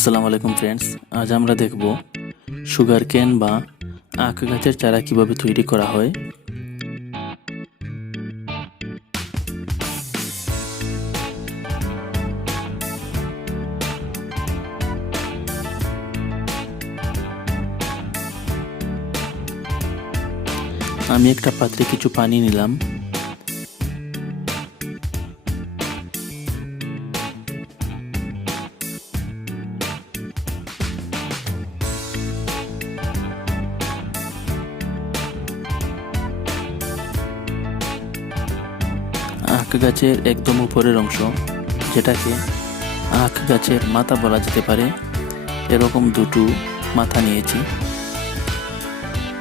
আসসালামু আলাইকুম ফ্রেন্ডস, আজ আমরা দেখব সুগারকেন বা আখ গাছের চারা কিভাবে তৈরি করা হয়। আমি একটা পাত্রে কিছু পানি নিলাম। আখ গাছের একদম উপরের অংশ, যেটাকে আখ গাছের মাথা বলা যেতে পারে, এরকম দুটো মাথা নিয়েছি।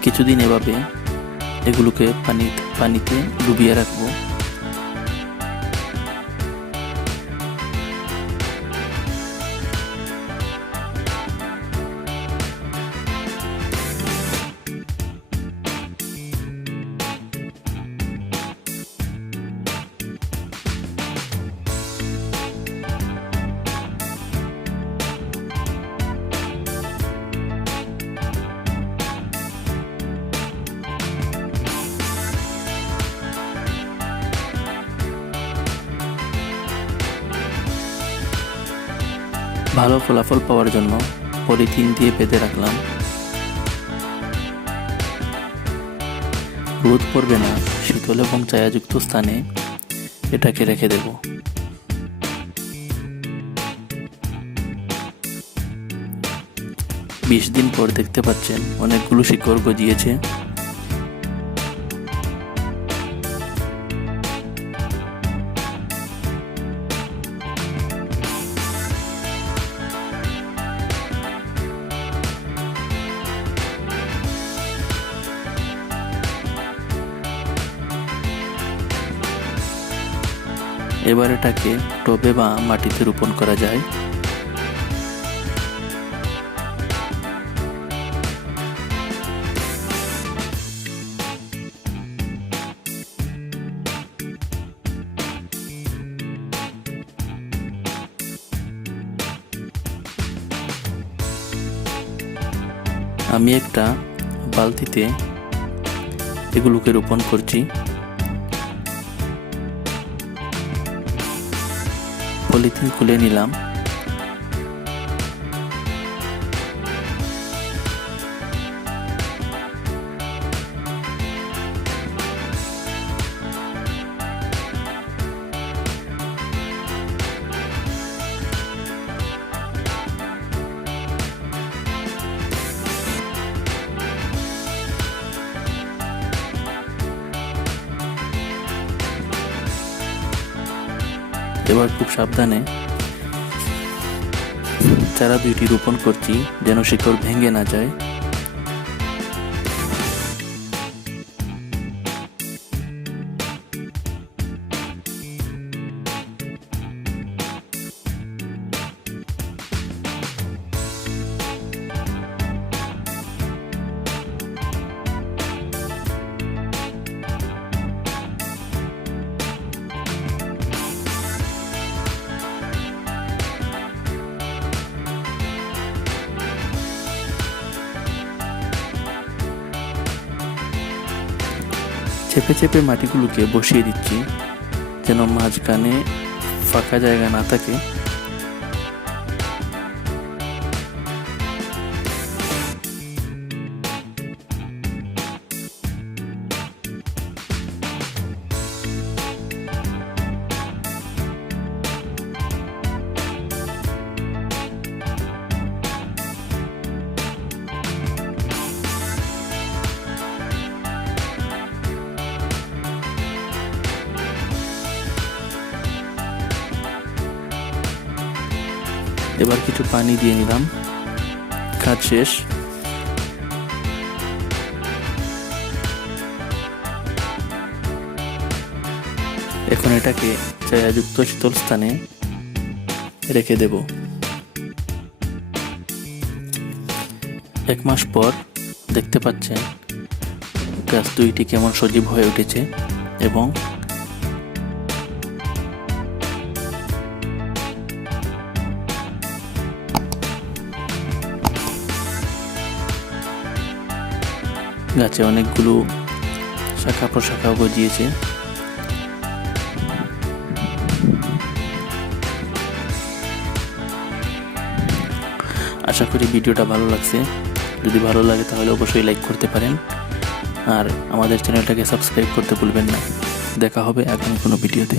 কিছুদিন এভাবে এগুলোকে পানিতে ডুবিয়ে রাখবো। ভালো ফলাফল পাওয়ার জন্য পলিথিন দিয়ে বেঁধে রাখলাম। রোদ পড়বে না, শীতল এবং ছায়াযুক্ত স্থানে এটাকে রেখে দেব। বিশ দিন পর দেখতে পাচ্ছেন অনেকগুলো শিকড় গজিয়েছে। এবার এটাকে টবে বা মাটিতে রোপণ করা যায়। আমি একটা বালতিতে এগুলোকে রোপণ করছি। পলিথিন খুলে নিলাম। এবার খুব সাবধানে চারা দুইটি রোপণ করছি, যেন শিকড় ভেঙে না যায়। চেপে চেপে মাটিগুলোকে বসিয়ে দিচ্ছি, যেন মাঝখানে ফাঁকা জায়গা না থাকে। এবার কিছু পানি দিয়ে নিলাম। কাজ শেষ। এখন এটাকে ছায়াযুক্ত শীতল স্থানে রেখে দেব। 1 মাস পর দেখতে পাচ্ছেন গাছ দুইটি কেমন সজীব হয়ে উঠেছে এবং গাছে অনেকগুলো শাখা প্রশাখাও গজিয়েছে। আশা করি ভিডিওটা ভালো লাগছে। যদি ভালো লাগে তাহলে অবশ্যই লাইক করতে পারেন, আর আমাদের চ্যানেলটাকে সাবস্ক্রাইব করতে ভুলবেন না। দেখা হবে আগামী কোনো ভিডিওতে।